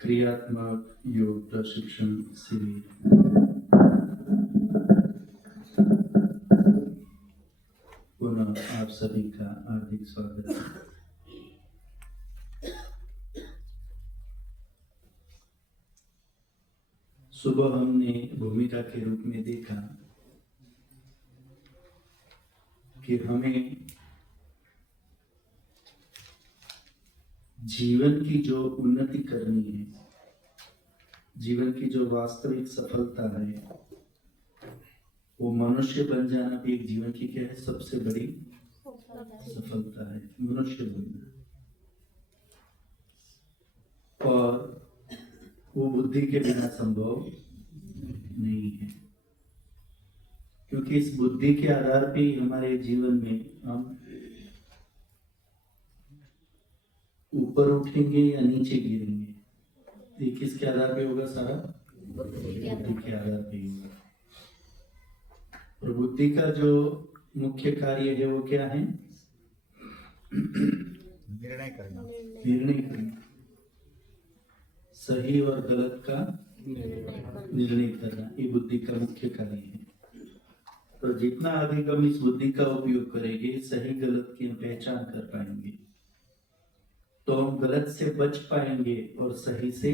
क्रियात्मक योग प्रशिक्षण शिविर। पुनः आप सभी का हार्दिक स्वागत है। सुबह हमने भूमिका के रूप में देखा कि हमें जीवन की जो उन्नति करनी है, जीवन की जो वास्तविक सफलता है, वो मनुष्य बन जाना भी एक जीवन की क्या है, सबसे बड़ी सफलता है, मनुष्य बनना। और वो बुद्धि के बिना संभव नहीं है, क्योंकि इस बुद्धि के आधार पे ही हमारे जीवन में हम ऊपर उठेंगे या नीचे गिरेंगे। ये किसके आधार पे होगा? सारा बुद्धि के आधार पे होगा। और बुद्धि का जो मुख्य कार्य है वो क्या है? निर्णय करना, सही और गलत का निर्णय करना, ये बुद्धि का मुख्य कार्य है। तो जितना अधिक हम इस बुद्धि का उपयोग करेंगे, सही गलत की पहचान कर पाएंगे, तो हम गलत से बच पाएंगे और सही से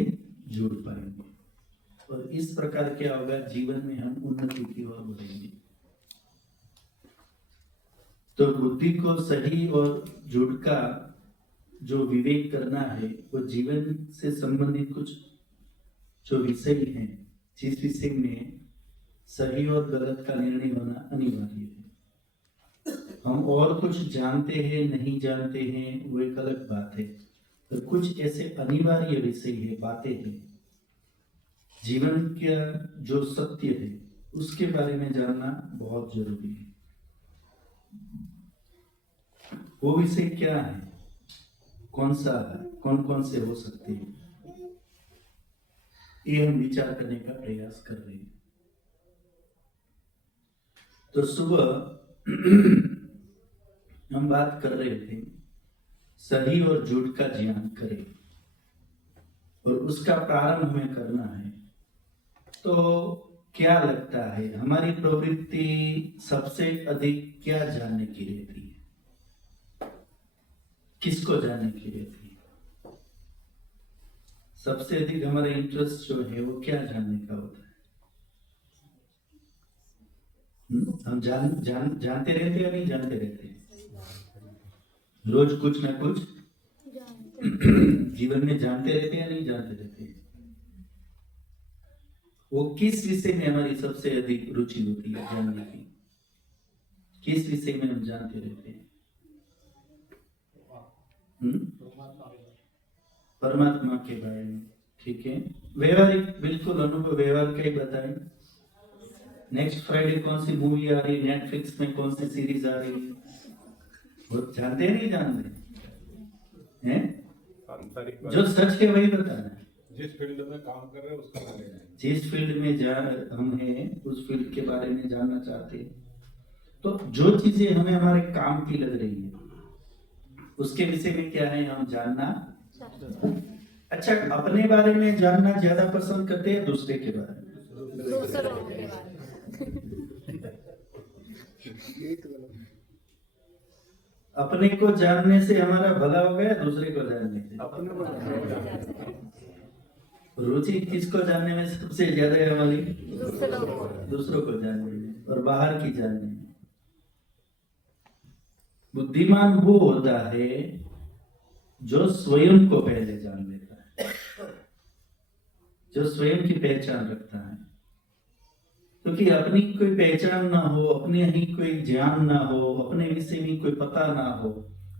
जुड़ पाएंगे। और इस प्रकार क्या होगा, जीवन में हम उन्नति की ओर बढ़ेंगे। तो बुद्धि को सही और जुड़ का जो विवेक करना है, वो जीवन से संबंधित कुछ जो विषय हैं, जिस विषय में सही और गलत का निर्णय होना अनिवार्य है। हम और कुछ जानते हैं नहीं जानते हैं, वो एक अलग बात है। तो कुछ ऐसे अनिवार्य विषय है, बातें हैं, जीवन का जो सत्य है उसके बारे में जानना बहुत जरूरी है। वो विषय क्या है, कौन सा है, कौन कौन से हो सकते हैं, ये हम विचार करने का प्रयास कर रहे हैं। तो सुबह हम बात कर रहे थे सही और झूठ का ज्ञान करें, और उसका प्रारंभ हमें करना है। तो क्या लगता है, हमारी प्रवृत्ति सबसे अधिक क्या जानने की रहती है? किसको जानने की रहती है? सबसे अधिक हमारा इंटरेस्ट जो है वो क्या जानने का होता है? हम जानते रहते या नहीं जानते रहते? रोज कुछ ना कुछ जीवन में जानते रहते या नहीं जानते रहते? वो किस विषय में हमारी सबसे अधिक रुचि होती है जानने की? किस विषय में हम जानते रहते हैं? परमात्मा के बारे में। ठीक है, व्यवहारिक, बिल्कुल अनुभव व्यवहार का ही बताएं। नेक्स्ट फ्राइडे कौन सी मूवी आ रही है, नेटफ्लिक्स में कौन सी सीरीज आ रही है, वो जानते हैं नहीं जानते हैं? जो सच है वही बताना है। जिस फील्ड में काम कर रहे हैं उसका बारे में, जिस फील्ड में हम हैं उस फील्ड के बारे में जानना चाहते हैं। तो जो चीजें हमें हमारे काम की लग रही है उसके विषय में क्या है, हम जानना। अच्छा, अपने बारे में जानना ज्यादा पसंद करते हैं दूसरे के बारे में? अपने को जानने से हमारा भला हो गया, दूसरे को जानने से? रुचि किसको जानने में सबसे ज्यादा है हमारी? दूसरों को जानने में और बाहर की जानने में। बुद्धिमान वो होता है जो स्वयं को पहले जान लेता है, जो स्वयं की पहचान रखता है। क्योंकि अपनी कोई पहचान ना हो, अपने ही कोई ज्ञान ना हो, अपने विषय में कोई पता ना हो,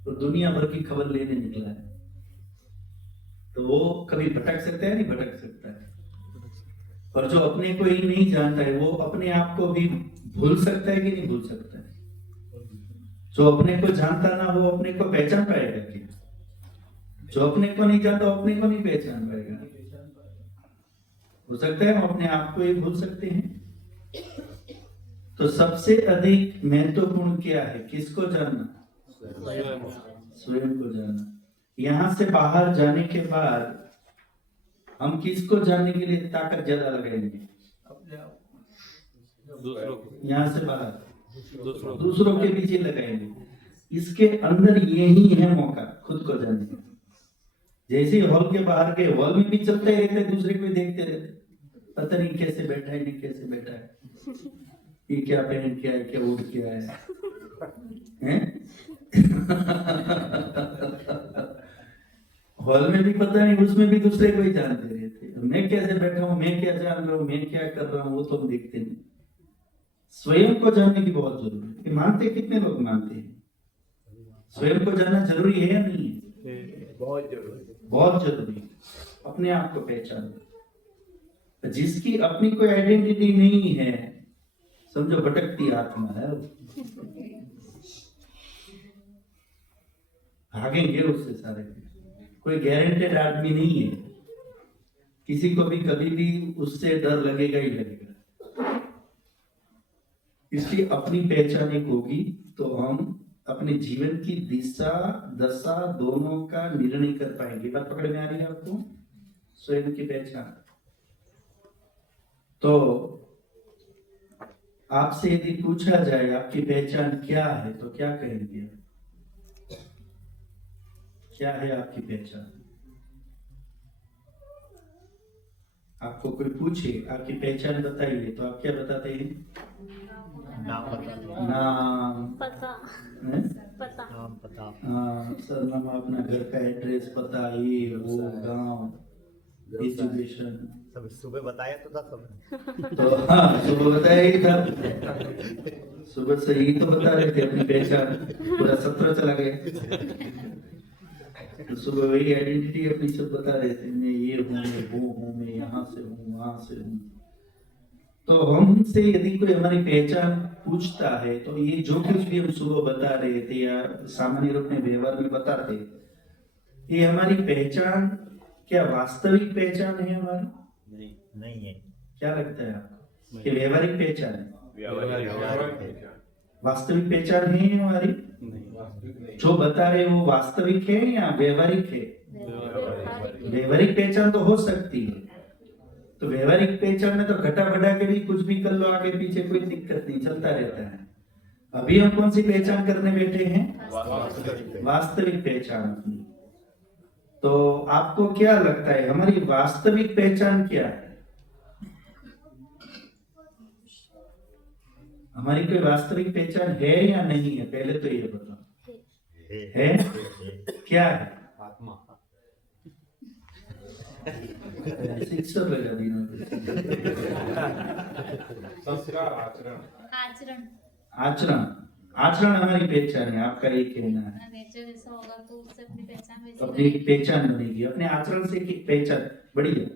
तो दुनिया भर की खबर लेने निकला है, तो वो कभी भटक सकता है? नहीं भटक सकता है। और जो अपने को ही नहीं जानता है, वो अपने आप को भी भूल सकता है कि नहीं भूल सकता है? जो अपने को जानता ना हो, अपने को पहचान पाएगा क्या? जो अपने को नहीं जानता, अपने को नहीं पहचान पाएगा। हो सकता है हम अपने आप को ही भूल सकते हैं। तो सबसे अधिक महत्वपूर्ण क्या है, किसको जानना? स्वयं को जानना। यहां से बाहर जाने के बाद हम किसको जानने के लिए ताकत ज्यादा लगाएंगे? दूसरों को यहाँ से बाहर दूसरों दूसरों के पीछे लगाएंगे। इसके अंदर यही है मौका खुद को जानने का। जैसे हॉल के बाहर के हॉल में भी चलते रहते, दूसरे को देखते रहते, पता नहीं कैसे बैठा है, नहीं कैसे बैठा है, ये क्या पहन के है, क्या उड़ के आया है? हॉल में भी पता नहीं, उसमें भी दूसरे को ही जानते रहते। मैं कैसे बैठा हूँ, मैं क्या जान रहा हूँ, मैं क्या कर रहा हूँ, वो तो हम देखते नहीं। स्वयं को जानने की बहुत जरूरी है। मानते कितने लोग मानते हैं? स्वयं को जानना जरूरी है या नहीं है? बहुत जरूरी, बहुत जरूरी है। अपने आप को पहचानना। जिसकी अपनी कोई आइडेंटिटी नहीं है, समझो भटकती आत्मा है वो। भागेंगे उससे सारे। कोई गारंटेड आदमी नहीं है, किसी को भी कभी भी उससे डर लगेगा ही लगेगा। इसलिए अपनी पहचान एक होगी तो हम अपने जीवन की दिशा दशा दोनों का निर्णय कर पाएंगे। बात पकड़ में आ रही है आपको? स्वयं की पहचान। तो आपसे यदि पूछा जाए आपकी पहचान क्या है, तो क्या कहेंगे? क्या है आपकी पहचान? आपको कोई पूछे आपकी पहचान बताइए, तो आप क्या बताते हैं? नाम, पता, हैं? पता, नाम पता, सरनामा, अपना घर का एड्रेस, पता, ये वो, गांव, एजुकेशन। सब सुबह बताया तो था सब। तो हाँ, सुबह बताया ही था, सुबह से ही तो बता रहे थे अपनी पहचान। पूरा सत्र चला गया, तो सुबह वही आइडेंटिटी अपनी सब बता रहे थे। मैं ये हूँ, मैं वो हूँ, मैं यहाँ से हूँ, वहां से हूँ। तो हमसे यदि कोई हमारी पहचान पूछता है, तो ये जो कुछ भी हम सुबह बता रहे थे या सामान्य रूप में व्यवहार में बताते, ये हमारी पहचान क्या वास्तविक पहचान है हमारी? नहीं है। क्या लगता है आपको कि व्यवहारिक पहचान है? वास्तविक पहचान है हमारी? जो बता रहे वो वास्तविक है या व्यवहारिक है? व्यवहारिक पहचान तो हो सकती है। तो व्यवहारिक पहचान में तो घटा बढ़ा के भी कुछ भी कर लो, आगे पीछे कोई दिक्कत नहीं, चलता रहता है। अभी हम कौन सी पहचान करने बैठे हैं? वास्तविक पहचान अपनी। तो आपको क्या लगता है हमारी वास्तविक पहचान क्या है? हमारी कोई वास्तविक पहचान है या नहीं है? पहले तो ये बताओ, है? क्या है? आत्मा। शिक्षक लगा दी। संस्कार, आचरण। आचरण, आचरण, आचरण हमारी पहचान है, आपका ये कहना है। नेचर ऐसा होगा तो उससे अपनी पहचान वैसी अपनी पहचान बनेगी, अपने आचरण से की पहचान बढ़िया।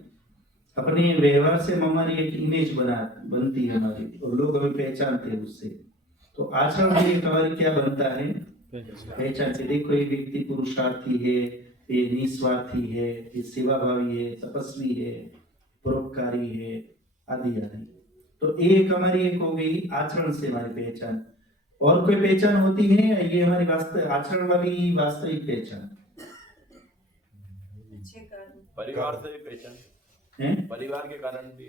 अपने व्यवहार से हमारी एक इमेज बनती है हमारी, और लोग हमें पहचानते हैं उससे। तो आचरण से हमारी क्या बनता है? पहचान से। देखो ये व्यक्ति पुरुषार्थी है, ये निस्वार्थी है, ये सेवाभावी है, तपस्वी है, परोपकारी है, आदि आदि। तो एक हमारी एक हो गई आचरण से हमारी पहचान। और कोई पहचान होती है? ये हमारी वास्तव आचरण वाली वास्तविक पहचान परिवार से भी पहचान है। परिवार के कारण भी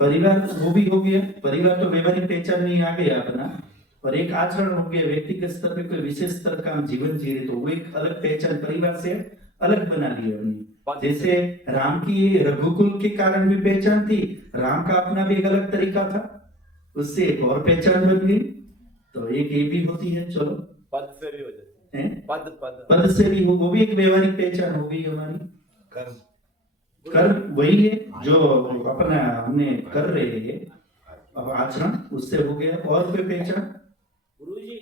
परिवार वो भी हो गया, परिवार तो व्यवहारिक पहचान में ही आ गया अपना। और एक आचरण हो गया, व्यक्तिगत स्तर पे कोई विशेष स्तर का हम जीवन जी रहे, तो वो एक अलग पहचान परिवार से अलग बना ली अपनी। जैसे राम की रघुकुल के कारण भी पहचान थी, राम का अपना भी एक अलग तरीका था, उससे एक और पहचान बन गई। तो एक ये भी होती है। चलो पद से भी हो जाती है, पद पद पद से भी हो, वो भी एक व्यवहारिक पहचान हो गई हमारी। कर्म, कर्म वही है जो अपना हमने कर रहे हैं, अब आचरण उससे हो गया। और कोई पहचान? गुरुजी,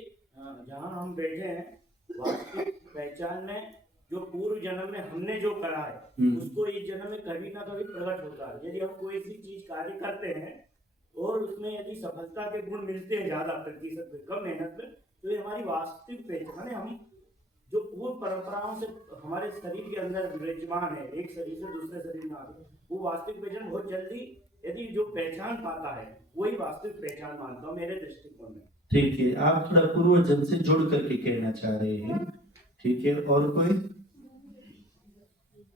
जहाँ हम बैठे हैं वास्तविक पहचान में जो पूर्व जन्म में हमने जो करा है उसको इस जन्म में कभी ना कभी प्रकट होता है। यदि हम कोई सी चीज कार्य करते हैं और उसमें यदि सफलता के गुण मिलते हैं ज्यादा प्रतिशत में, कम मेहनत में, तो ये हमारी वास्तविक पहचान है। हम जो पूर्व परंपराओं से हमारे शरीर के अंदर विराजमान है, एक शरीर से दूसरे शरीर में आते, वो वास्तविक पहचान बहुत जल्दी यदि जो पहचान पाता है वही वास्तविक पहचान मानता हूँ मेरे दृष्टिकोण में। ठीक है, आप थोड़ा पूर्व जन्म से जोड़ करके कहना चाह रहे हैं। ठीक है, और कोई?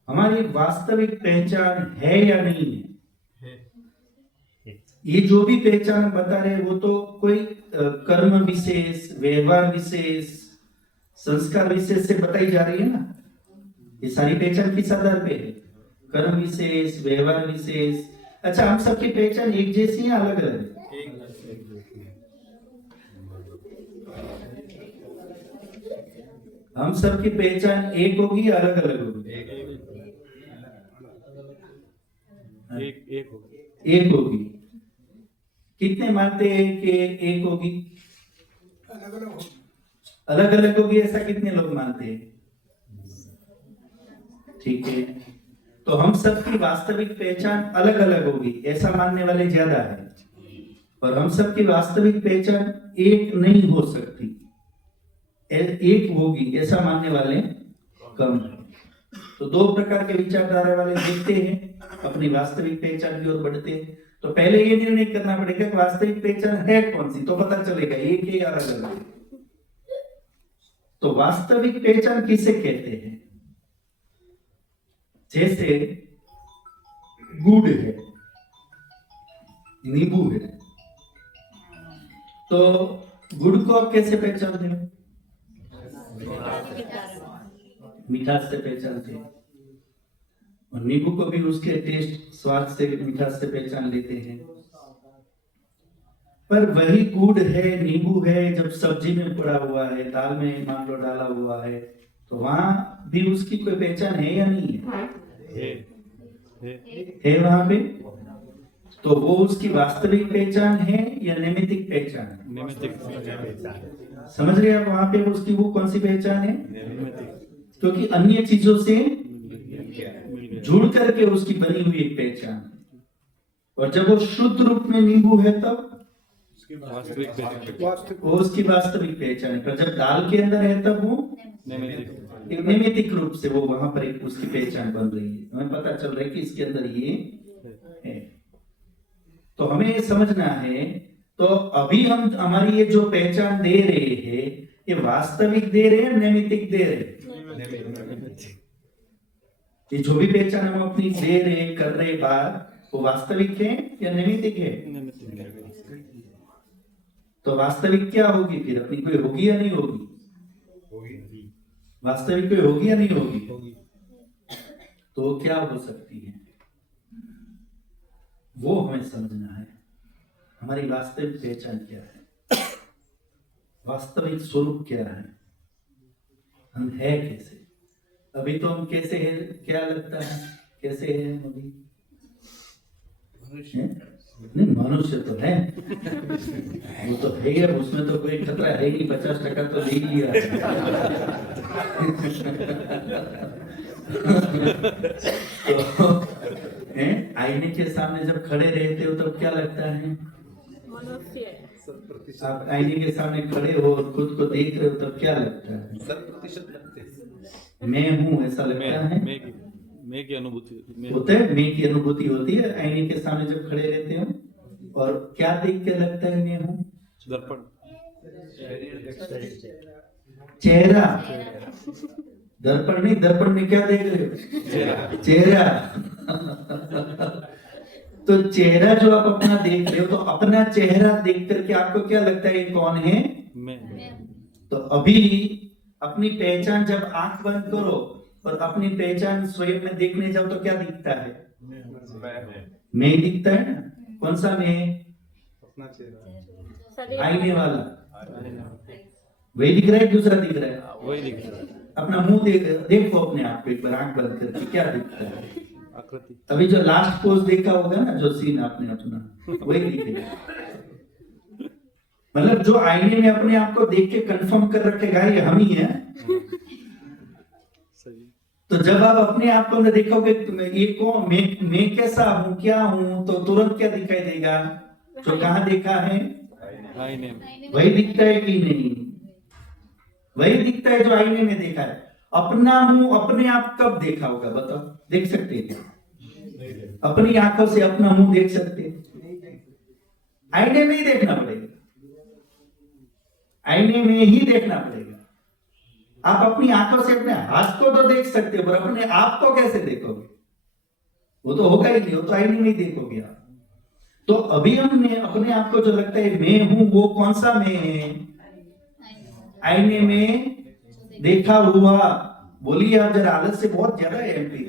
हमारी वास्तविक पहचान है या नहीं है? ये जो भी पहचान हम बता रहे हैं वो तो कोई कर्म विशेष, व्यवहार विशेष, संस्कार विशेष से बताई जा रही है ना। ये सारी पहचान किस आधार पे है? कर्म विशेष, व्यवहार विशेष। अच्छा, हम सबकी पहचान एक जैसी है, अलग अलग है? हम सबकी पहचान एक होगी या अलग अलग होगी? एक होगी। कितने मानते हैं कि एक होगी? अलग अलग होगी, ऐसा कितने लोग मानते हैं? ठीक है, तो हम सबकी वास्तविक पहचान अलग अलग होगी ऐसा मानने वाले ज्यादा है, और हम सबकी वास्तविक पहचान एक नहीं हो सकती, एक होगी ऐसा मानने वाले कम है। तो दो प्रकार के विचारधारा वाले देखते हैं, अपनी वास्तविक पहचान की ओर बढ़ते हैं। तो पहले ये निर्णय करना पड़ेगा कि वास्तविक पहचान है कौन सी, तो पता चलेगा एक है या अलग अलग। तो वास्तविक पहचान किसे कहते हैं? जैसे गुड़ है, नींबू है, तो गुड़ को आप कैसे पहचानते हो? मिठास से पहचानते हैं, और नींबू को भी उसके टेस्ट, स्वाद से, मिठास से पहचान लेते हैं। पर वही गुड़ है, नींबू है, जब सब्जी में पड़ा हुआ है, दाल में मान लो डाला हुआ है, तो वहां भी उसकी कोई पहचान है या नहीं है? है वहां पे। तो वो उसकी वास्तविक पहचान है या नैमित्तिक पहचान है? समझ रहे हैं आप? वहां पे उसकी वो कौन सी पहचान है? क्योंकि अन्य चीजों से जुड़ करके उसकी बनी हुई एक पहचान है। और जब वो शुद्ध रूप में नींबू है तब वो उसकी वास्तविक पहचान है। पर जब दाल के अंदर है तब वो एक नैमित्तिक रूप से वो वहां पर एक उसकी पहचान बन रही है। हमें पता चल रहा है कि इसके अंदर ये है। तो हमें ये समझना है, तो अभी हम हमारी ये जो पहचान दे रहे हैं, ये वास्तविक दे रहे हैं, नैमित्तिक दे रहे हैं? ये जो भी पहचान हम अपनी दे रहे, कर रहे बात, वो वास्तविक है या नैमित्तिक है? तो वास्तविक क्या होगी फिर? अपनी कोई होगी या नहीं होगी? वास्तविक कोई होगी या नहीं होगी? तो क्या हो सकती है वो हमें समझना है। हमारी वास्तविक पहचान क्या है, वास्तविक स्वरूप क्या है, हम है कैसे? अभी तो हम कैसे हैं? क्या लगता है कैसे हैं अभी? नहीं, मनुष्य तो है, वो तो है, अब उसमें तो कोई खतरा है नहीं, 50% तो ले लिया तो आईने के सामने जब खड़े रहते हो तब क्या लगता है? आप आईने के सामने खड़े हो और खुद को देख रहे हो तब क्या लगता है? 100% लगते हैं। मैं हूँ ऐसा लगता है? मैं की अनुभूति होता है, मैं की अनुभूति होती है आईने के सामने जब खड़े रहते हो। और क्या देख के लगता है मैं हूँ? दर्पण, चेहरा। दर्पण नहीं, दर्पण में क्या देख रहे हो? चेहरा। तो चेहरा जो आप अपना देख रहे हो, तो अपना चेहरा देख करके आपको क्या लगता है ये कौन है? मैं। तो अभी अपनी पहचान जब आंख बंद करो और अपनी पहचान स्वयं में देखने जाओ तो क्या दिखता है? मैं ही दिखता है ना। कौन सा मैं? अपना चेहरा, आईने वाला वही दिख रहा है, दूसरा दिख रहा है? वही दिख रहा है। अपना मुंह देखो अपने आप को एक बार आंख बंद करके, क्या दिखता है? आकृति। अभी जो लास्ट पोज देखा होगा ना, जो सीन आपने अपना, वही दिखेगा। मतलब जो आईने में अपने आप को देख के कंफर्म कर रखेगा ये हम ही है। तो जब आप अपने आप को देखोगे ये कौन, मैं कैसा हूँ, क्या हूँ, तो तुरंत क्या दिखाई देगा? जो कहाँ देखा है आईने, वही दिखता है कि नहीं? वही दिखता है जो आईने में देखा है। अपना मुंह अपने आप कब देखा होगा बताओ? देख सकते हैं क्या? अपनी आंखों से अपना मुंह देख सकते हैं? आईने में ही देखना पड़ेगा, आईने में ही देखना पड़ेगा। आप अपनी आंखों से अपने हाथ को तो देख सकते हो, पर अपने आप को कैसे देखोगे? वो तो होगा ही नहीं, वो तो आईने में ही देखोगे आप। तो अभी हमने अपने आप को जो लगता है मैं हूं, वो कौन सा मैं है? आईने में देखा हुआ। बोलिए आप जरा, आलस से बहुत ज्यादा है एमपी।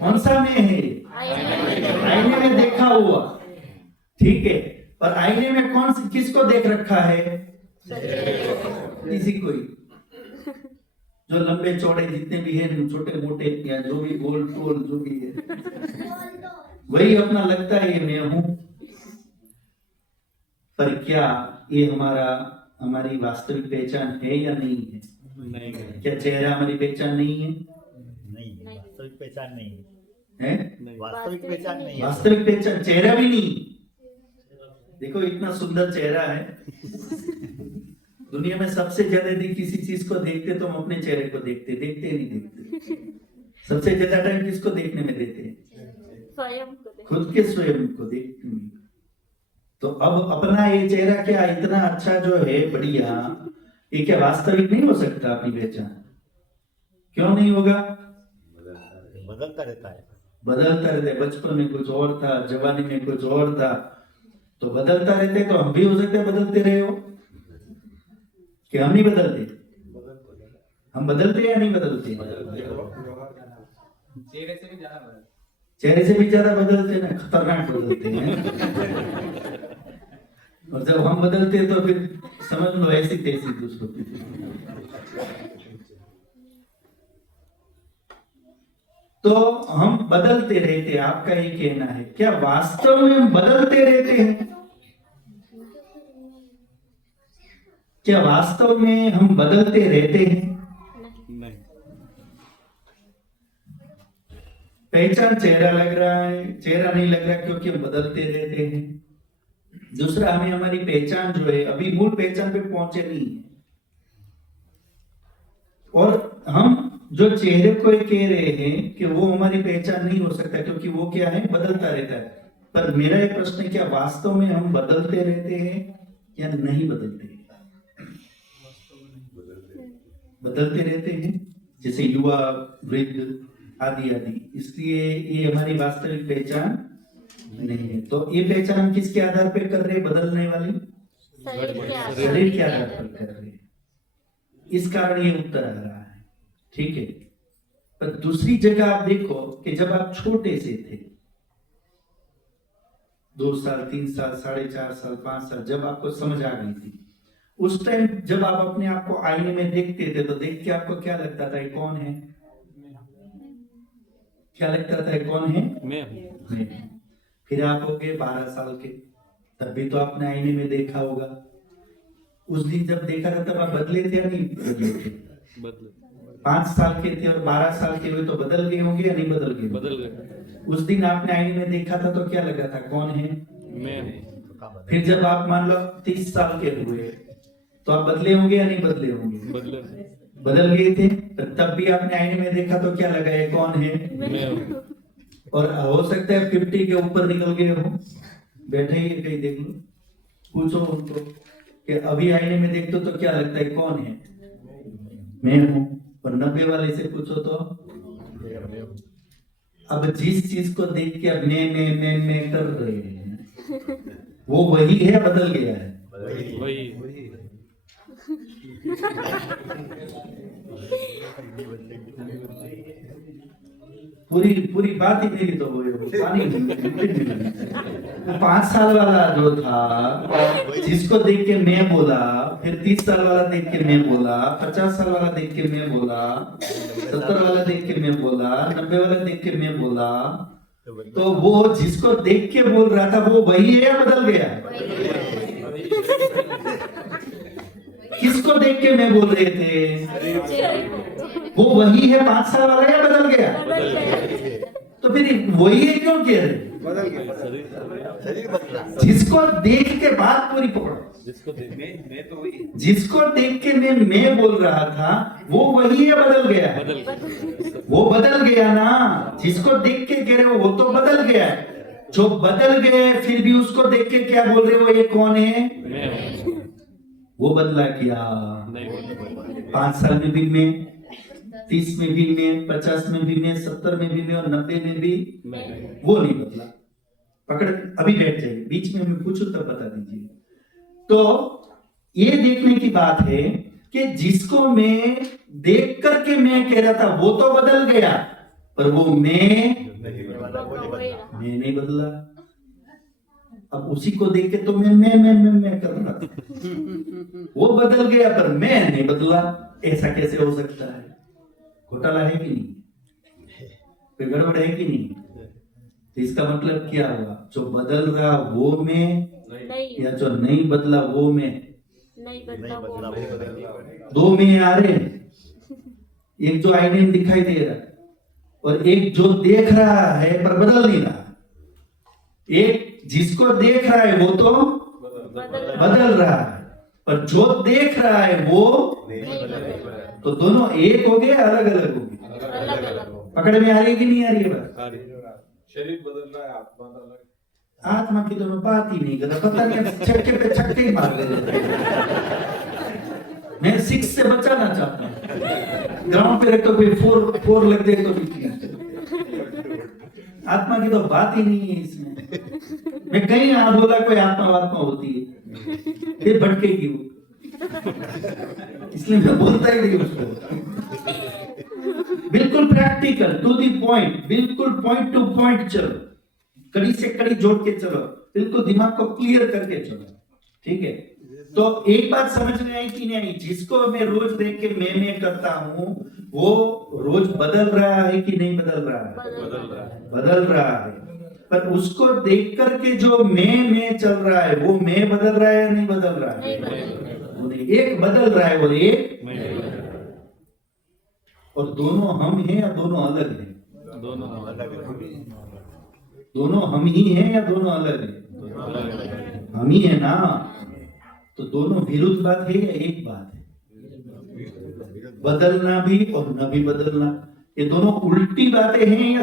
कौन सा मैं है? आईने में देखा हुआ, ठीक है। पर आईने में किसको देख रखा है? किसी को ही, जो लंबे चौड़े जितने भी हैं, छोटे मोटे या जो भी गोल टोल जो भी है, वही अपना लगता है ये मैं हूं। पर क्या ये हमारी वास्तविक पहचान है या नहीं है? नहीं क्या चेहरा हमारी पहचान नहीं है? नहीं, वास्तविक पहचान नहीं है? नहीं वास्तविक पहचान नहीं है। वास्तविक पहचान चेहरा भी नहीं। देखो इतना सुंदर चेहरा है, दुनिया में सबसे ज्यादा यदि किसी चीज को देखते तो हम अपने चेहरे को देखते नहीं देखते। सबसे ज्यादा टाइम किसको देखने में देते हैं? स्वयं को देख। खुद के स्वयं को देखते हैं। तो अब अपना ये चेहरा क्या इतना अच्छा जो है, बढ़िया, ये क्या वास्तविक नहीं हो सकता अपनी पहचान? क्यों नहीं होगा? बदलता रहता है। बदलता रहता है। बचपन में कुछ और था, जवानी में कुछ और था, तो बदलता रहते। तो हम भी हो सकते हैं बदलते रहे हो, कि हम नहीं बदलते? हम बदलते या नहीं बदलते? चेहरे से भी ज्यादा बदलते ना, खतरनाक बदलते हैं। और जब हम बदलते हैं तो फिर समझ लो ऐसी तैसी दूसरों की। तो हम बदलते रहते हैं, आपका ये कहना है। क्या वास्तव में हम बदलते रहते हैं? क्या वास्तव में हम बदलते रहते हैं? नहीं पहचान चेहरा लग रहा है, चेहरा नहीं लग रहा क्योंकि हम बदलते रहते हैं। दूसरा, हमें हमारी पहचान जो है अभी मूल पहचान पे पहुंचे नहीं है। और हम जो चेहरे को कह रहे हैं कि वो हमारी पहचान नहीं हो सकता, क्योंकि वो क्या है, बदलता रहता है। पर मेरा एक प्रश्न है, क्या वास्तव में हम बदलते रहते हैं या नहीं बदलते? बदलते रहते हैं, जैसे युवा, वृद्ध आदि आदि। इसलिए ये हमारी वास्तविक पहचान नहीं है। तो ये पहचान हम किसके आधार पर कर रहे हैं? बदलने वाली शरीर के आधार पर कर रहे हैं। इस कारण ये उत्तर आ रहा है, ठीक है। पर दूसरी जगह आप देखो कि जब आप छोटे से थे, 2 साल, 3 साल, 4.5 साल, 5 साल, जब आपको समझ आ गई थी, उस टाइम जब आप अपने आप को आईने में देखते थे तो देख के आपको क्या लगता था? ये कौन है? क्या लगता था? ये कौन है? मैं मैं। फिर आप हो गए 12 साल के, तब भी तो आपने आईने में देखा होगा। उस दिन जब देखा था तब आप बदले थे या नहीं बदले थे? बदले 5 साल के थे और 12 साल के हुए तो बदल गए होंगे या नहीं बदल गए? बदल गए। उस दिन आपने आईने में देखा था तो क्या लगा था? कौन है? मैं फिर जब आप मान लो 30 साल के हुए तो आप बदले होंगे या नहीं बदले होंगे? बदले बदल गए थे। तब भी आपने आईने में देखा तो क्या लगा? ये कौन है? मैं और हो सकता है 50 के ऊपर निकल गए हो, बैठे ही कहीं देख लो, पूछो उनको कि अभी आईने में देखते तो क्या लगता है? कौन है? मैं हूं। और 90 वाले से पूछो तो अब जिस चीज को देख के अब मैं कर रहे हैं, वो वही है, बदल गया है? वही पूरी बात ही मेरी तो वही हो, पानी 5 साल वाला जो था, जिसको देख के मैं बोला, फिर 30 साल वाला देख के मैं बोला, 50 साल वाला देख के मैं बोला, 70 वाला देख के मैं बोला, 90 वाला देख के मैं बोला, तो वो जिसको देख के बोल रहा था वो वही है या बदल गया? किसको देख के मैं बोल रहे थे? वो वही है 5 साल वाला या बदल गया? तो फिर वही है क्यों कह रहे? बदल गया। शरीर बदला। जिसको देख के बात पूरी पकड़ो। जिसको मैं तो वही जिसको देख के मैं बोल रहा था वो वही है, बदल गया? बदल वो बदल गया ना। जिसको देख के कह रहे हो वो तो बदल गया है। जो बदल गए फिर भी उसको देख के क्या बोल रहे हो? ये कौन है? मैं वो बदला क्या? नहीं 5 साल में भी मैं, 30 में भी मैं, 50 में भी मैं, 70 में भी मैं और 90 में भी वो नहीं बदला। पकड़ अभी बैठ जाइए, बीच में मैं पूछूं तब बता दीजिए। तो ये देखने की बात है कि जिसको मैं देख करके मैं कह रहा था वो तो बदल गया, पर वो मैं नहीं बदला। अब उसी को देख के तो मैं कर रहा था, वो बदल गया पर मैं नहीं बदला। ऐसा कैसे हो सकता है? घोटाला है कि नहीं? कोई गड़बड़ है कि नहीं? तो इसका मतलब क्या हुआ? जो बदल रहा वो मैं, नहीं या जो नहीं बदला वो मैं? नहीं बदला वो दो में आ रहे हैं, एक जो आईने में दिखाई दे रहा है और एक जो देख रहा है पर बदल नहीं रहा। एक जिसको देख रहा है वो तो बदल रहा है, पर जो देख रहा है वो तो दोनों एक हो गए, अलग अलग हो गए। अलग अलग पकड़ में आ रही है कि नहीं आ रही है बात? शरीर बदल रहा है, आत्मा अलग। आत्मा की तो मैं बात ही नहीं करता, पता नहीं छक्के पे छक्के ही मार रहे। मैं 6 से बचाना चाहता हूँ, ग्राउंड पे रखो कोई 4 लग जाए तो भी। आत्मा की तो बात ही नहीं है इसमें। मैं कहीं बोला कोई आत्मा होती है फिर भटकेगी वो, इसलिए मैं बोलता ही नहीं उसको। बिल्कुल प्रैक्टिकल टू दी पॉइंट, बिल्कुल पॉइंट टू पॉइंट चलो, कड़ी से कड़ी जोड़ के चलो, बिल्कुल दिमाग को क्लियर करके चलो, ठीक है? तो एक बात समझ में आई कि नहीं आई? जिसको मैं रोज देख के मैं करता हूँ वो रोज बदल रहा है कि नहीं बदल रहा है? बदल रहा है। पर उसको देख करके जो मैं चल रहा है वो मैं बदल रहा है या नहीं बदल रहा है? वो नहीं, एक बदल रहा है और एक, और दोनों हम हैं या दोनों अलग हैं? दोनों हम ही हैं या दोनों अलग हैं? हम ही है ना। तो दोनों विरुद्ध बात है या एक बात है? बदलना भी और न भी बदलना, ये दोनों उल्टी बातें हैं या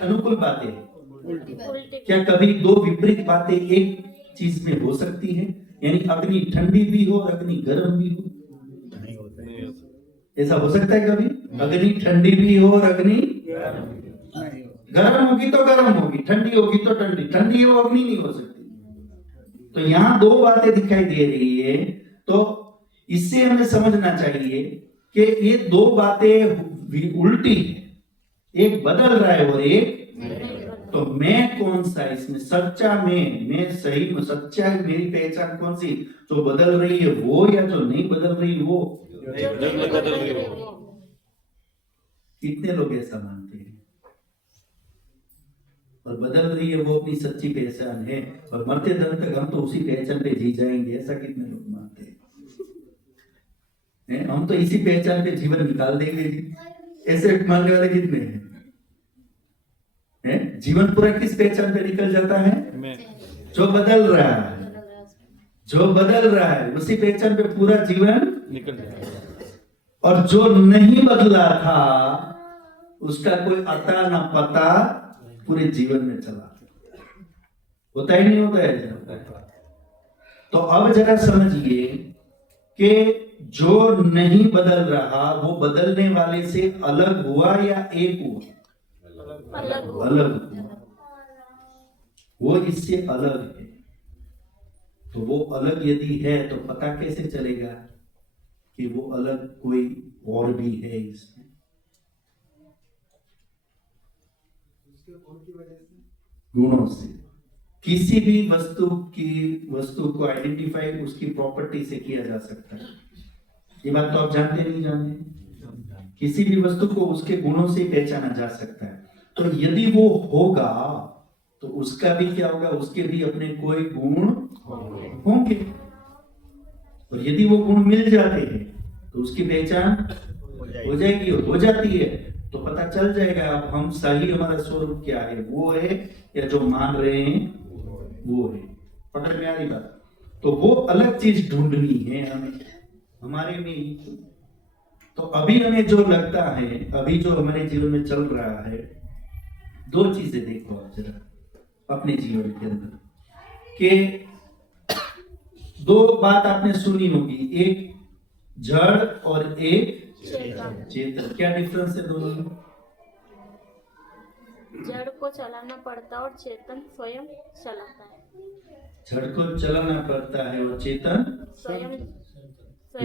अनुकूल बातें हैं? क्या कभी दो विपरीत बातें एक चीज में हो सकती है? यानी अग्नि ठंडी भी हो और अग्नि गर्म भी हो? ऐसा हो सकता है कभी? अग्नि ठंडी भी हो और अग्नि गर्म होगी तो गर्म होगी, ठंडी होगी तो ठंडी, ठंडी हो अग्नि नहीं हो सकती। तो यहाँ दो बातें दिखाई दे रही है, तो इससे हमें समझना चाहिए कि ये दो बातें उल्टी है, एक बदल रहा है और एक, तो मैं कौन सा इसमें सच्चा मैं सही में सच्चा है? मेरी पहचान कौन सी? जो बदल रही है वो या जो नहीं बदल रही वो? कितने लोग ऐसा मानते हैं? और बदल रही है वो अपनी सच्ची पहचान है, और मरते दम तक हम तो उसी पहचान पे जी जाएंगे, ऐसा कितने लोग मानते हैं? हम तो इसी पहचान पे जीवन निकाल देंगे जी, ऐसे मानने वाले कितने हैं? जीवन पूरा किस पहचान पे निकल जाता है? जो बदल रहा है, जो बदल रहा है उसी पहचान पे पूरा जीवन निकल जाता है। और जो नहीं बदला था उसका कोई अता ना पता पूरे जीवन में चला, होता ही नहीं होता है। तो अब जरा समझिए कि जो नहीं बदल रहा वो बदलने वाले से अलग हुआ या एक हुआ? अलग। वो इससे अलग है। तो वो अलग यदि है तो पता कैसे चलेगा कि वो अलग कोई और भी है इसमें? गुणों से। किसी भी वस्तु को आइडेंटिफाई उसकी प्रॉपर्टी से किया जा सकता है। ये बात तो आप जानते नहीं जानते? किसी भी वस्तु को उसके गुणों से पहचाना जा सकता है। तो यदि वो होगा तो उसका भी क्या होगा? उसके भी अपने कोई गुण होंगे, और यदि वो गुण मिल जाते हैं तो उसकी पहचान हो जाएगी, हो जाती है। तो पता चल जाएगा अब हम सही, हमारा स्वरूप क्या है, वो है या जो मान रहे हैं वो है। पकड़ में आ रही बात? तो वो अलग चीज ढूंढनी है हमें, हमारे में ही। तो अभी हमें जो लगता है, अभी जो हमारे जीवन में चल रहा है, दो चीजें देखो आप जरा अपने जीवन के अंदर कि दो बात आपने सुनी होगी। एक, जड़ और एक चेतन। चेतन, क्या डिफरेंस है दोनों में? जड़ को चलाना पड़ता है और चेतन स्वयं चलाता है। जड़ को चलाना पड़ता है और चेतन स्वयं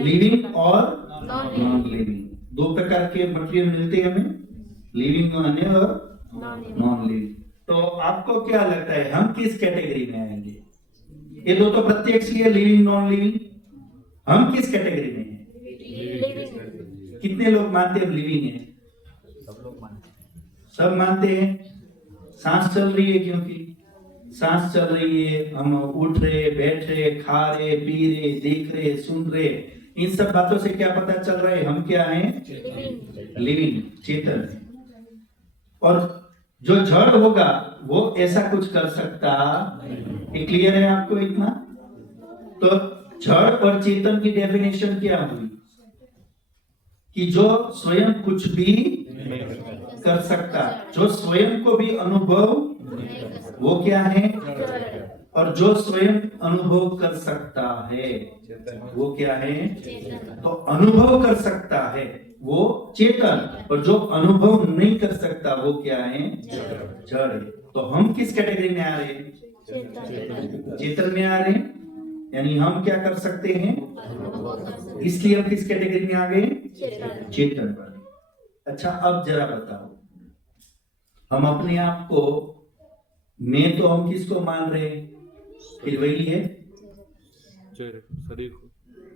लिविंग चलाता और है। नॉन लिविंग, दो प्रकार के मटेरियल मिलते हैं हमें, लिविंग माने और नॉन लिविंग। तो आपको क्या लगता है हम किस कैटेगरी में आएंगे? ये दो तो प्रत्यक्ष ही है, लिविंग नॉन लिविंग, हम किस कैटेगरी में हैं? लिविंग। कितने लोग मानते हैं हम लिविंग है? सब लोग मानते हैं। सब मानते हैं। सांस चल रही है, क्योंकि सांस चल रही है, हम उठ रहे, बैठ रहे, खा रहे, पी रहे, देख रहे, सुन रहे, इन सब बातों से क्या पता चल रहा है हम क्या हैं? लिविंग। लिविंग, चेतन। और जो जड़ होगा वो ऐसा कुछ कर सकता, ये क्लियर है आपको इतना? तो जड़ और चेतन की डेफिनेशन क्या हुई कि जो स्वयं कुछ भी कर सकता, जो स्वयं को भी अनुभव, वो क्या है? और जो स्वयं अनुभव कर सकता है वो क्या है? तो अनुभव कर सकता है वो चेतन, और जो अनुभव नहीं कर सकता वो क्या है? जड़ है। तो हम किस कैटेगरी में आ रहे हैं? चेतन। चेतन में आ रहे हैं, यानी हम क्या कर सकते हैं, इसलिए हम किस कैटेगरी में आ गए? चेतन। चेतन पर। अच्छा, अब जरा बताओ, हम अपने आप को मैं, तो हम किसको मान रहे हैं? फिर वही है, शरीर को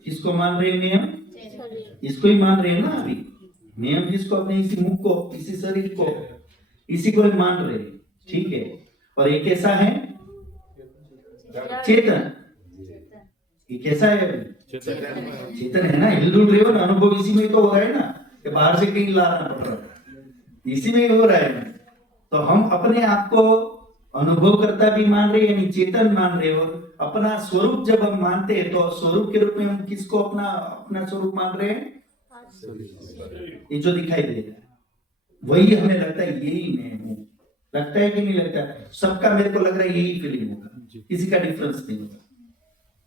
किसको मान रहे हैं? मैं, हम शरीर। इसको ही मान रहे हैं ना अभी। मैं, हम किसको? अपने इसी मुख को, इसी शरीर को, इसी को ही मान रहे हैं, ठीक है। और ये कैसा है? चेतन। ये कैसा है अभी? चेतन है ना, हिलडुल रहे हो ना, अनुभव इसी में ही तो हो रहा है ना, कि बाहर से कहीं लाना पड़ रहा है, इसी में ही हो रहा है। तो हम अपने आप को अनुभव करता भी मान रहे, यानी चेतन मान रहे हो। अपना स्वरूप जब हम मानते हैं तो स्वरूप के रूप में हम किसको अपना अपना स्वरूप मान रहे हैं? ये जो दिखाई दे रहा है वही हमें लगता है यही मैं हूँ। लगता है कि नहीं लगता? सबका मेरे को लग रहा है यही फीलिंग होगा, किसी का डिफरेंस नहीं होगा।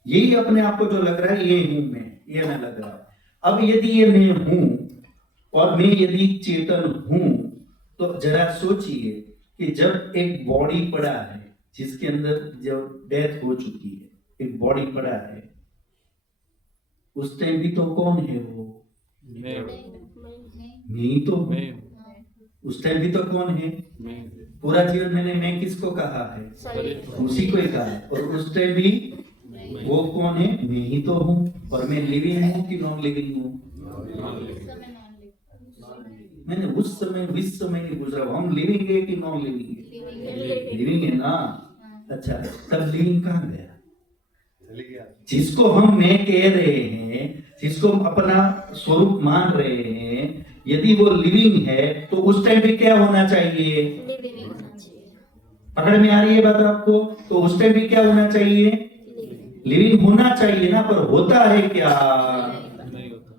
यही अपने आप को जो लग रहा है ये हूं मैं, ये हमें लग रहा है। अब यदि ये मैं हूं और मैं यदि चेतन हूं, तो जरा सोचिए कि जब एक बॉडी पड़ा है जिसके अंदर जो डेथ हो चुकी है, एक बॉडी पड़ा है, उस टाइम भी तो कौन है वो? मैं मैं ही तो हूं। मैं उस टाइम भी तो कौन है? मैं पूरा जीवन मैंने मैं किसको कहा है? शरीर। उसी को ही कहा है। और उस टाइम भी वो कौन है? मैं ही तो हूँ। और मैं लिविंग हूँ कि नॉन लिविंग हूँ? मैंने उस समय नहीं पूछ रहा हूँ, हम लिविंग है कि नॉन लिविंग है? लिविंग है ना। अच्छा, तब लिविंग कहाँ गया? जिसको हम मैं कह रहे हैं, जिसको हम अपना स्वरूप मान रहे हैं, यदि वो लिविंग है तो उस टाइम पे क्या होना चाहिए? लिविंग होना चाहिए। पकड़ में आ रही है बात आपको? तो उस टाइम भी क्या होना चाहिए? लिविंग होना चाहिए ना, पर होता है क्या? नहीं होता।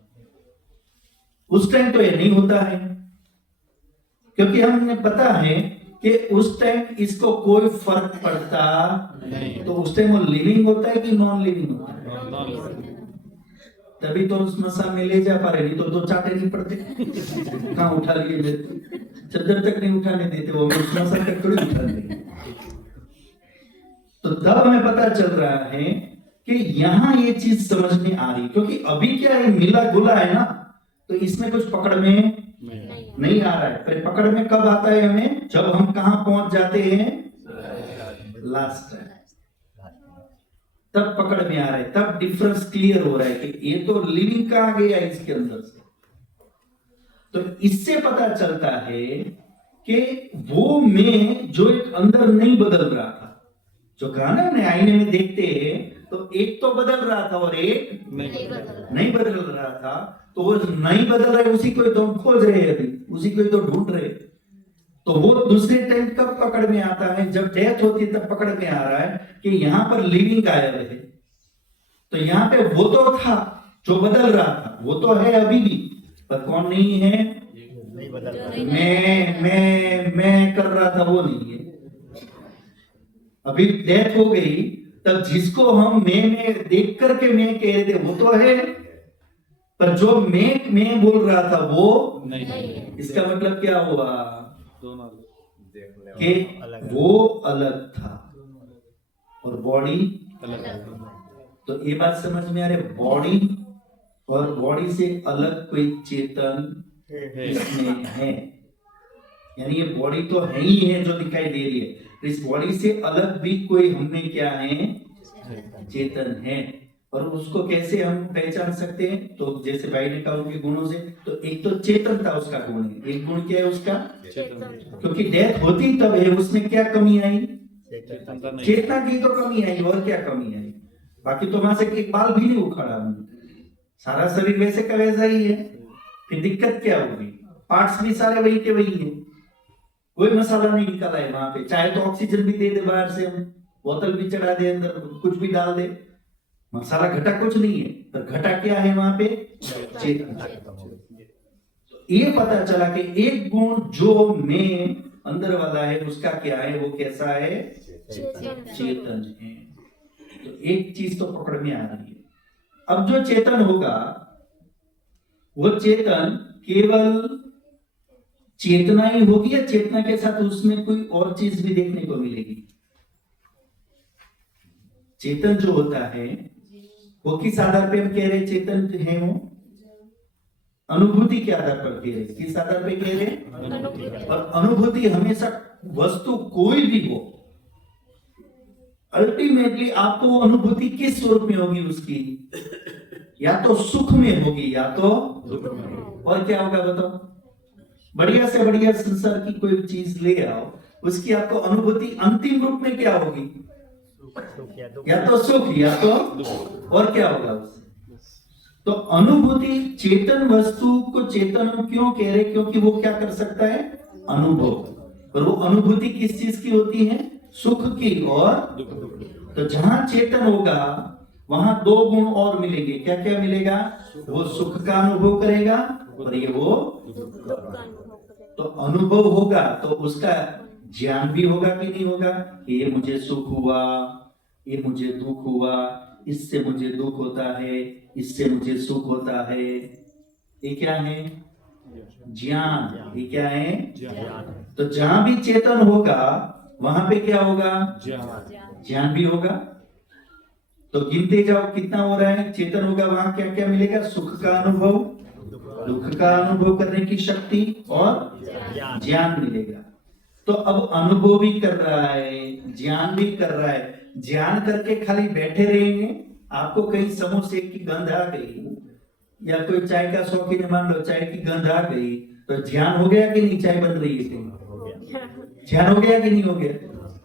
उस टाइम तो ये नहीं होता है, क्योंकि हमें पता है कि उस टाइम इसको कोई फर्क पड़ता नहीं। तो उस टाइम वो लिविंग होता है कि नॉन लिविंग होता है? नॉन तभी तो उस मसा में ले जा पा रहे, नहीं तो दो चाटे नहीं पड़ते। कहाँ उठा लिए मेरे, चद्दर तक नहीं उठाने देते वो, उस मसा तक थोड़ी उठा देंगे। तो तब हमें पता चल रहा है कि यहाँ ये चीज समझ में आ रही, क्योंकि अभी क्या है, मिला गुला है ना, तो इसमें कुछ पकड़ में नहीं आ रहा है। पर पकड़ में कब आता है हमें? जब हम कहाँ पहुंच जाते हैं? लास्ट टाइम, तब पकड़ में आ रहा है, तब डिफरेंस क्लियर हो रहा है कि ये तो लिविंग कहाँ गया इसके अंदर से। तो इससे पता चलता है कि वो मैं जो एक अंदर नहीं बदल रहा था, जो कहा ना हमने आईने में देखते हैं तो एक तो बदल रहा था और एक नहीं बदल रहा था, तो वो नहीं बदल रहा है उसी को ही तो हम खोज रहे हैं अभी, उसी को ही तो ढूंढ रहे हैं। तो वो दूसरे टाइम कब पकड़ में आता है? जब डेथ होती है तब पकड़ में आ रहा है कि यहाँ पर लिविंग गायब है। तो यहाँ पे वो तो था जो बदल रहा था, वो तो है अभी भी, पर कौन नहीं है? नहीं बदल रहा। मैं कर रहा था वो नहीं है। अभी डेथ हो गई, तब जिसको हम मैं देख करके मैं कह रहे थे वो तो है, पर जो मैं बोल रहा था वो, नहीं इसका मतलब क्या हुआ दोनों देखने कि अलग है। वो अलग था और बॉडी। अलग है। तो ये बात समझ में आ रही, बॉडी और बॉडी से अलग कोई चेतन इसमें है, यानी ये बॉडी तो है ही है जो दिखाई दे रही है, इस बॉडी से अलग भी कोई हमें क्या है, चेतन है। और उसको कैसे हम पहचान सकते हैं, तो जैसे भाई ने कहा उनके गुणों से, तो एक तो चेतनता उसका गुण है, एक गुण क्या है उसका, चेतन क्योंकि डेथ होती तब है, उसमें क्या कमी आई, चेतनता नहीं चेतना की तो कमी आई, और क्या कमी आई, बाकी तो वहां से एक बाल भी नहीं उखड़ा, सारा शरीर वैसे का वैसा ही है, फिर दिक्कत क्या होगी, पार्ट्स भी सारे वही के वही है, कोई मसाला नहीं निकला है वहां पे, चाहे तो ऑक्सीजन भी दे दे बाहर से, हम बोतल भी चढ़ा दे अंदर, कुछ भी डाल दे, मसाला घटा कुछ नहीं है, पर घटा क्या है वहां पे, चेतना। ये पता चला कि एक गुण जो में अंदर वाला है उसका क्या है, वो कैसा है, चेतन है। तो एक चीज तो पकड़ में आ रही है। अब जो चेतन होगा वो चेतन केवल चेतना ही होगी, या चेतना के साथ उसमें कोई और चीज भी देखने को मिलेगी। चेतन जो होता है वो किस आधार पे हम कह रहे चेतन है, वो अनुभूति के आधार पर कह रहे, किस आधार पे कह रहे, और अनुभूति हमेशा वस्तु कोई भी हो, अल्टीमेटली आपको वो अनुभूति किस स्वरूप में होगी उसकी, या तो सुख में होगी या तो दुख में। और क्या होगा बताओ, बढ़िया से बढ़िया संसार की कोई चीज ले आओ, उसकी आपको अनुभूति अंतिम रूप में क्या होगी, या तो सुख या तो और क्या होगा उससे। तो अनुभूति, चेतन वस्तु को चेतन हम क्यों कह रहे, क्योंकि वो क्या कर सकता है, अनुभव, और वो अनुभूति किस चीज की होती है, सुख की और दुख। तो जहां चेतन होगा वहां दो गुण और मिलेंगे, क्या क्या मिलेगा, वो सुख का अनुभव करेगा और ये वो, तो अनुभव होगा तो उसका ज्ञान भी होगा कि नहीं होगा, कि ये मुझे सुख हुआ, ये मुझे दुख हुआ, इससे मुझे दुख होता है, इससे मुझे सुख होता है, ये क्या है, ज्ञान, ये क्या है, तो जहां भी चेतन होगा वहां पे क्या होगा, ज्ञान भी होगा। तो गिनते जाओ कितना हो रहा है, चेतन होगा वहां क्या क्या मिलेगा, सुख का अनुभव, दुख का अनुभव करने की शक्ति और ज्ञान मिलेगा। तो अब अनुभव भी कर रहा है, ज्ञान भी कर रहा है, ज्ञान करके खाली बैठे रहेंगे, आपको कहीं समोसे की गंध आ गई या कोई चाय का शौकीन है, मान लो चाय की गंध आ गई, तो ज्ञान हो गया कि नहीं, चाय बन रही है, ज्ञान हो गया कि नहीं हो गया,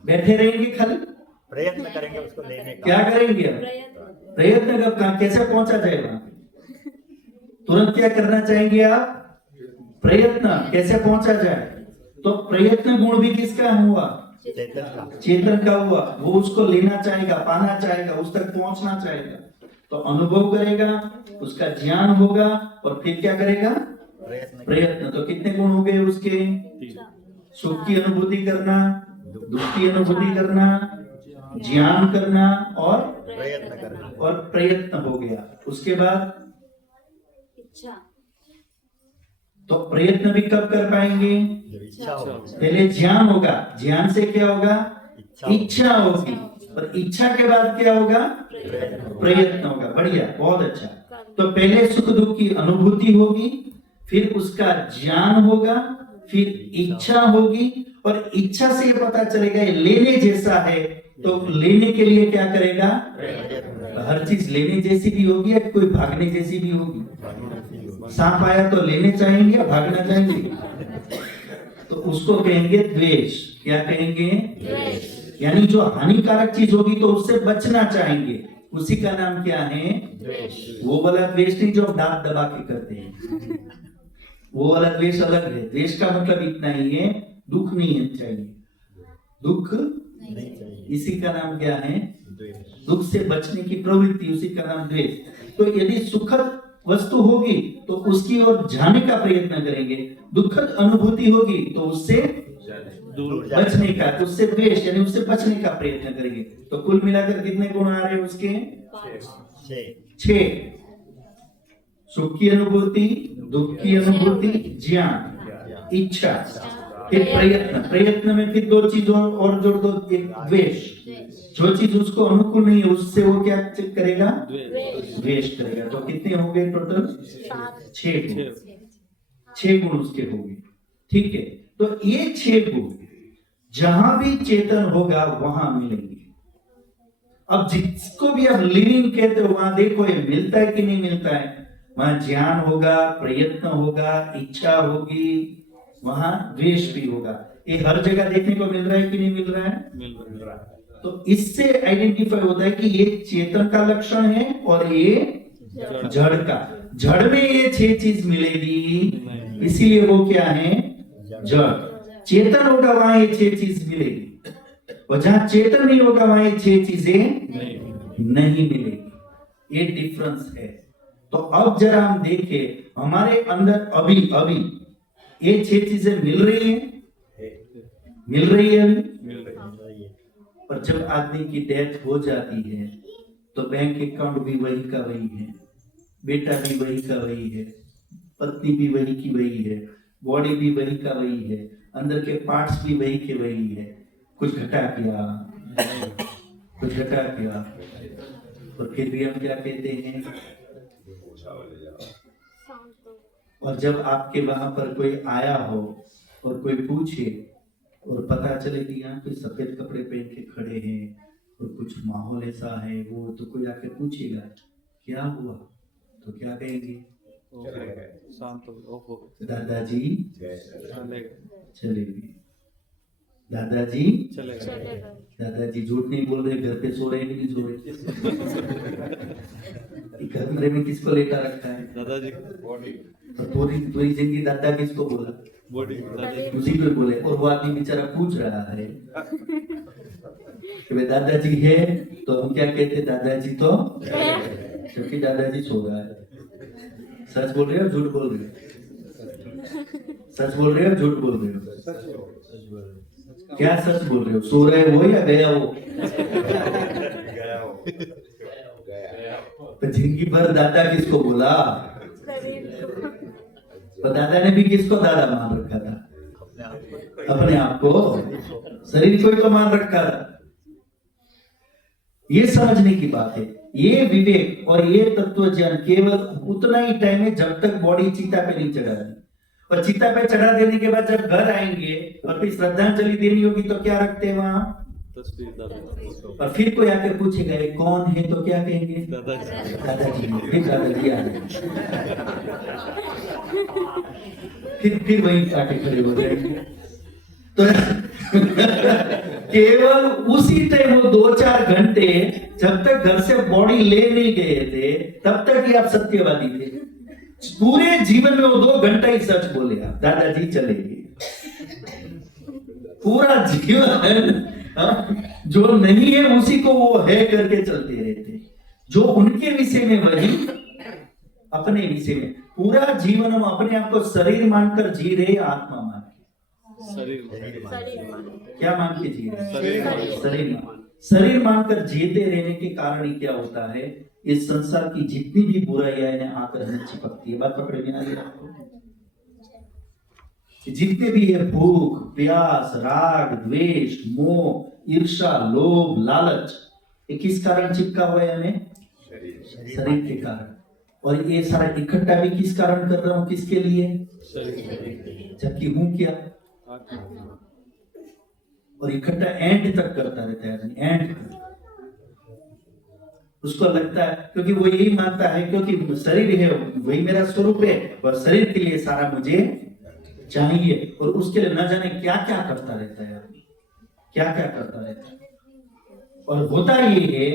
बैठे रहेंगे खाली, प्रयत्न करेंगे उसको लेने का। क्या करेंगे आप, प्रयत्न कब, कैसे पहुंचा जाए वहां, तुरंत क्या करना चाहेंगे आप, प्रयत्न, कैसे पहुंचा जाए, तो प्रयत्न गुण भी किसका हुआ, चेतन का हुआ, वो उसको लेना चाहेगा, पाना चाहेगा, उस तक पहुंचना चाहेगा, तो अनुभव करेगा, उसका ज्ञान होगा और फिर क्या करेगा, प्रयत्न। तो कितने गुण हो गए उसके, सुख की अनुभूति करना, दुख की अनुभूति करना, ज्ञान करना और प्रयत्न करना, और प्रयत्न हो गया। उसके बाद तो प्रयत्न भी कब कर पाएंगे, जब इच्छा हो, पहले ज्ञान होगा, ज्ञान से क्या होगा, इच्छा होगी, और इच्छा के बाद क्या होगा, प्रयत्न होगा। बढ़िया, बहुत अच्छा। तो पहले सुख दुख की अनुभूति होगी, फिर उसका ज्ञान होगा, फिर इच्छा होगी, और इच्छा से ये पता चलेगा ये लेने जैसा है, तो लेने के लिए क्या करेगा, हर चीज लेने जैसी भी होगी या कोई भागने जैसी भी होगी। सांप आया तो लेने चाहेंगे या भागना चाहेंगे, तो उसको कहेंगे द्वेष। क्या कहेंगे, यानी जो हानिकारक चीज होगी तो उससे बचना चाहेंगे, उसी का नाम क्या है, वो वाला द्वेष नहीं जो दांत दबा के करते हैं, वो वाला द्वेष अलग है। द्वेष का मतलब इतना ही है, दुख नहीं चाहिए, दुख इसी का नाम क्या है, दुख से बचने की प्रवृत्ति, उसी का नाम द्वेष। तो यदि सुखद वस्तु होगी तो उसकी ओर जाने का प्रयत्न करेंगे, दुखद अनुभूति होगी तो उससे बचने का, तो उससे द्वेष यानी उससे बचने का प्रयत्न करेंगे। तो कुल मिलाकर कितने गुण आ रहे हैं उसके, 6। सुख की अनुभूति, दुख की अनुभूति, ज्ञान, इच्छा, फिर प्रयत्न। प्रयत्न में फिर दो चीजों और जोड़ दो, एक द्वेष। जो चीज उसको अनुकूल नहीं है उससे वो क्या करेगा? द्वेष करेगा। तो कितने हो गए टोटल? 6 गुण उसके हो गए। ठीक है, तो ये 6 गुण जहां भी चेतन होगा वहां मिलेंगे। अब जिसको भी आप लिविंग कहते हो वहां देखो ये मिलता है कि नहीं मिलता है। वहां ज्ञान होगा, प्रयत्न होगा, इच्छा होगी, वहां द्वेष भी होगा। ये हर जगह देखने को मिल रहा है कि नहीं मिल रहा है? मिल रहा है। तो इससे आइडेंटिफाई होता है कि ये चेतन का लक्षण है और ये जड़ का। जड़ में ये 6 चीज मिलेगी, इसीलिए वो क्या है? जड़। चेतन होगा वहां ये 6 चीज मिलेगी, और जहां चेतन नहीं होगा वहां ये 6 चीजें नहीं मिलेगी। ये डिफरेंस है। तो अब जरा हम देखें हमारे अंदर अभी ये 6 चीजें मिल रही है अभी। मिल रही है। और जब आदमी की डेथ हो जाती है तो बैंक अकाउंट भी वही का वही है, बेटा भी वही का वही है, पत्नी भी वही की वही है, बॉडी भी वही का वही है, अंदर के पार्ट्स भी वही के वही है। कुछ घटा किया, कुछ घटा किया, और फिर भी हम क्या कहते हैं? और जब आपके वहां पर कोई आया हो और कोई पूछे और पता चले कि यहाँ कोई सफेद कपड़े पहन के खड़े हैं और कुछ माहौल ऐसा है, वो तो कोई आके पूछेगा क्या हुआ, तो क्या कहेंगे? शांत हो। दादाजी चले गए, दादाजी चलेगा। दादाजी झूठ नहीं बोल रहे, घर पे सो रहे कि नहीं सो रहे? कमरे में किसको लेटा रखा है? दादाजी तो पूरी पूरी जिंदगी दादा किसको बोला? बॉडी दादाजी उसी को बोले। और वो आदमी बेचारा पूछ रहा है कि भाई दादाजी है, तो हम क्या कहते? दादाजी तो, क्योंकि दादाजी सो रहा है। सच बोल रहे हो झूठ बोल रहे हो? सच बोल रहे हो झूठ बोल रहे हो? क्या सच बोल रहे हो? सो रहे हो या गया हो? तो जिंदगी भर दादा किसको बोला? तो दादा ने भी किसको दादा मान रखा था? अपने आप को, शरीर को ही तो मान रखा था। ये समझने की बात है। ये विवेक और ये तत्व ज्ञान केवल उतना ही टाइम है जब तक बॉडी चिता पे नहीं चढ़ा दी। और चिता पे चढ़ा देने के बाद जब घर आएंगे और फिर श्रद्धांजलि देनी होगी तो क्या रखते हैं वहां? तस्वीर दादाजी। और फिर कोई आके पूछेगा ये कौन है, तो क्या कहेंगे? दादाजी। दादाजी। फिर दादाजी आ गए, फिर वही आके खड़े हो जाएंगे। तो केवल उसी टाइम वो 2-4 घंटे जब तक घर से बॉडी ले नहीं गए थे तब तक ही आप सत्यवादी थे। पूरे जीवन में वो 2 घंटा ही सच बोले आप, दादाजी चले गए। पूरा जीवन जो नहीं है उसी को वो है करके चलते रहते। जो उनके विषय में वही अपने विषय में। पूरा जीवन हम अपने आप को शरीर मानकर जी रहे, आत्मा मान के। शरीर क्या मान के जी रहे? शरीर शरीर मानकर जीते रहने के कारण ही क्या होता है? इस संसार की जितनी भी बुराइयां इन्हें आकर हमें चिपकती है। बात पकड़ में आ रही है आपको? जितने भी है भूख, प्यास, राग, द्वेष, मोह, ईर्ष्या, लोभ, लालच, ये किस कारण चिपका हुआ है हमें? शरीर के कारण। और ये सारा इकट्ठा भी किस कारण कर रहा हूं? किसके लिए? जबकि हूं क्या? और इकट्ठा एंड तक करता रहता है आदमी, एंड तक। उसको लगता है, क्योंकि वो यही मानता है क्योंकि शरीर है वही मेरा स्वरूप है और शरीर के लिए सारा मुझे चाहिए। और उसके लिए न जाने क्या क्या करता रहता है आदमी, क्या क्या करता रहता है। और होता ये है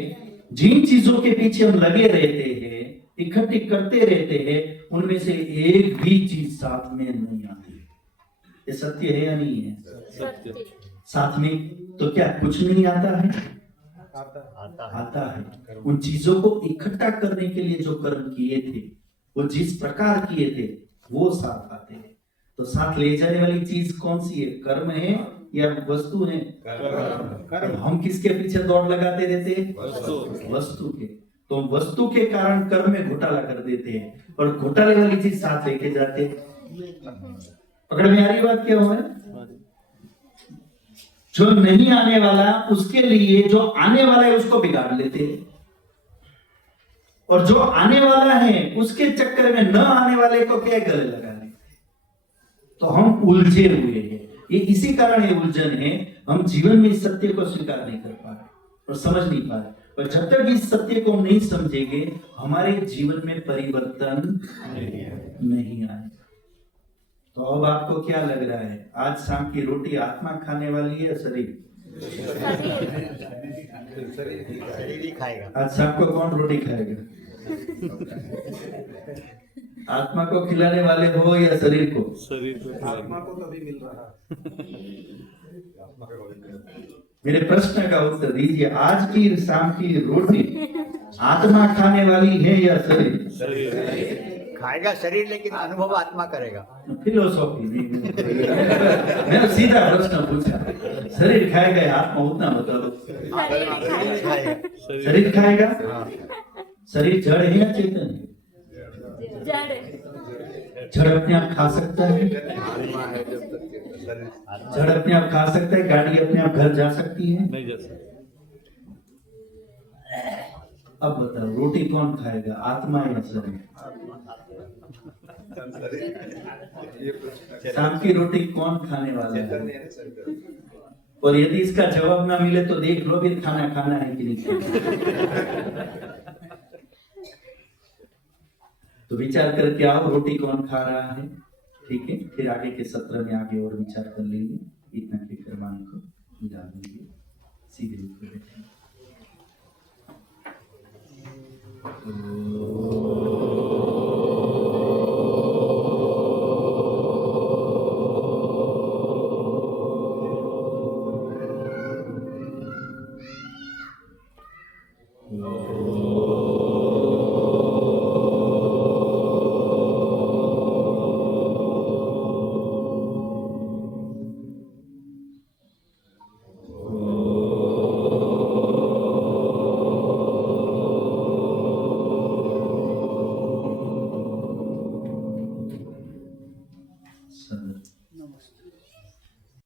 जिन चीजों के पीछे हम लगे रहते हैं, इकट्ठे करते रहते हैं, उनमें से एक भी चीज साथ में नहीं आती। ये सत्य है या नहीं है? सत्य। साथ में तो क्या कुछ नहीं आता है? आता है। उन चीजों को इकट्ठा करने के लिए जो कर्म किए थे, वो जिस प्रकार किए थे, वो साथ आते हैं। तो साथ ले जाने वाली चीज कौन सी है? कर्म है या वस्तु है? कर्म। हम किसके पीछे दौड़ लगाते रहते हैं? वस्तु के। तो हम वस्तु के कारण कर्म में घोटाला कर देते हैं और घोटाले वाली चीज साथ लेके जाते हैं। पकड़ में आ रही बात क्या हुआ है? जो नहीं आने वाला उसके लिए जो आने वाला है उसको बिगाड़ लेते हैं, और जो आने वाला है उसके चक्कर में न आने वाले को क्या गले लगा लेते। तो हम उलझे हुए हैं। ये इसी कारण ये उलझन है, हम जीवन में इस सत्य को स्वीकार नहीं कर पा रहे और समझ नहीं पा रहे। और जब तक इस सत्य को हम नहीं समझेंगे हमारे जीवन में परिवर्तन नहीं आए। तो अब आपको क्या लग रहा है, आज शाम की रोटी आत्मा खाने वाली है या शरीर? शरीर ही खाएगा। आज शाम को कौन रोटी खाएगा? आत्मा को खिलाने वाले हो या शरीर को? शरीर को आत्मा को तभी मिल रहा मेरे प्रश्न का उत्तर दीजिए। आज की शाम की रोटी आत्मा खाने वाली है या शरीर? शरीर खाएगा शरीर, लेकिन अनुभव आत्मा करेगा। फिलोसॉफी मैंने सीधा प्रश्न पूछा, शरीर खाएगा या आत्मा, उतना बता दो। खाएगा। शरीर खाएगा। हाँ। शरीर जड़ है या चेतन है? जड़ अपने आप खा सकता है? जड़ अपने आप खा सकता है? गाड़ी अपने आप घर जा सकती है? नहीं जा सकता। अब बताओ रोटी कौन खाएगा, आत्मा या शरीर? शाम की रोटी कौन खाने वाला है? और यदि इसका जवाब ना मिले तो देख लो फिर खाना खाना है कि नहीं खाना। तो विचार करके आओ रोटी कौन खा रहा है। ठीक है, फिर आगे के सत्र में आगे और विचार कर लेंगे। इतना के मान को मिला देंगे, सीधे ऊपर बैठेंगे।